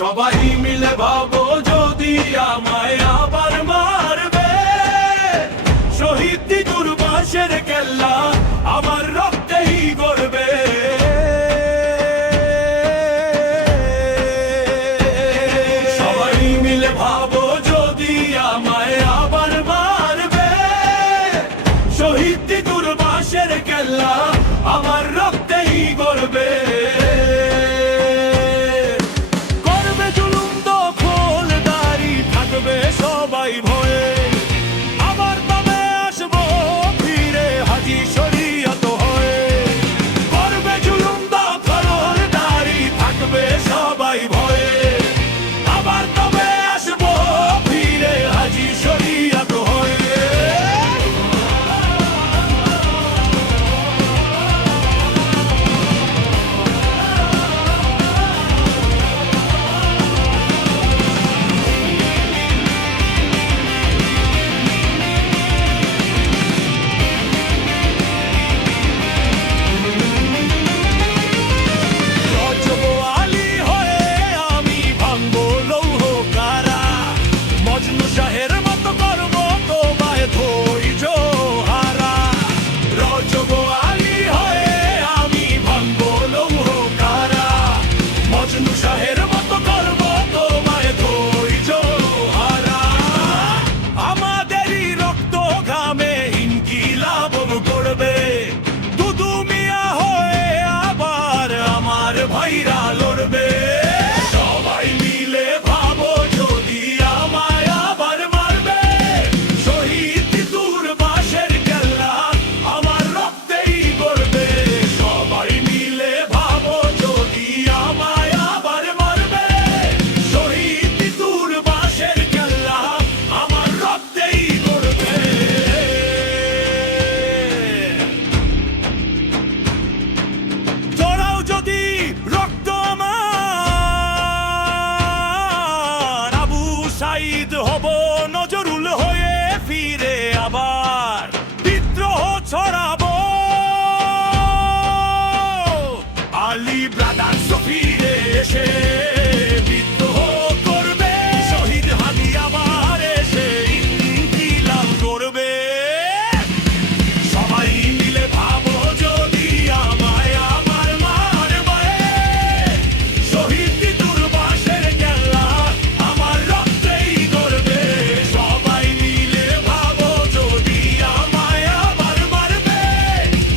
সবাই মিলে ভাবো যদি আমায় আবার মারবে, শহীদ তিতুর বাঁশের কেল্লা আমার রক্তেই গড়বে। সবাই মিলে ভাবো যদি আমায় আবার মারবে, শহীদ তিতুর বাঁশের কেল্লা আমার রক্তেই গড়বে। সবাই ভয়ে আবার তবে আসবো ফিরে হাজি শরীয়ত হয়ে। করবে জুলুম দখল দাঁড়ি থাকবে সবাই ভয়ে, আবার তবে আসবো ফিরে হাজি শরীয়ত হয়ে। ভাইরা লড়বে, সবাই মিলে ভাবো যদি আমায় আবার মারবে, শহীদ তিতুর বাঁশের কেল্লা আমার রক্তেই গড়বে। সবাই মিলে ভাবো যদি আমায় আবার মারবে, শহীদ তিতুর বাঁশের কেল্লা আমার রক্তেই গড়বে। তোরাও যদি রক্ত আমার আবু সাইদ হব নজরুল হয়ে ফিরে আবার বিদ্রোহ ছড়াবো, আলী ব্রাদার্স ফিরে এসে বিদ্রোহ করবে, শহীদ হাদি আবার এসে ইনকিলাব করবে। সবাই মিলে ভাবো যদি আমায় আবার মারবে, শহীদ তিতুর বাঁশের কেল্লা আমার রক্তেই গড়বে। সবাই মিলে ভাবো যদি আমায় আবার মারবে,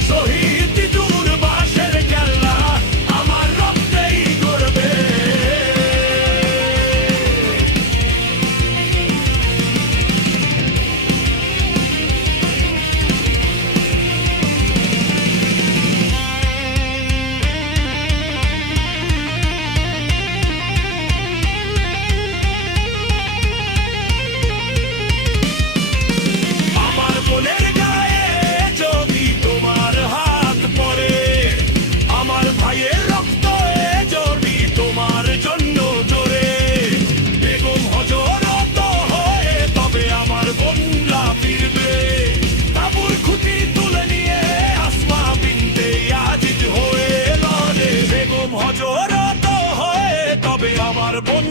শহীদ তিতুর বাঁশের কেল্লা আমার রক্তেই গড়বে। আমার বোনের গায়ে যদি তোমার হাত পড়ে, আমার ভাইয়ের রক্তে যদি তোমার জন্য জোরে, বেগম হযরত হয়ে তবে আমার বোনরা ফিরবে, তাবুর খুঁটি তুলে নিয়ে আসমা বিনতে ইয়াজিদ হয়ে লড়ে, বেগম হযরত হয়ে তবে আমার বোন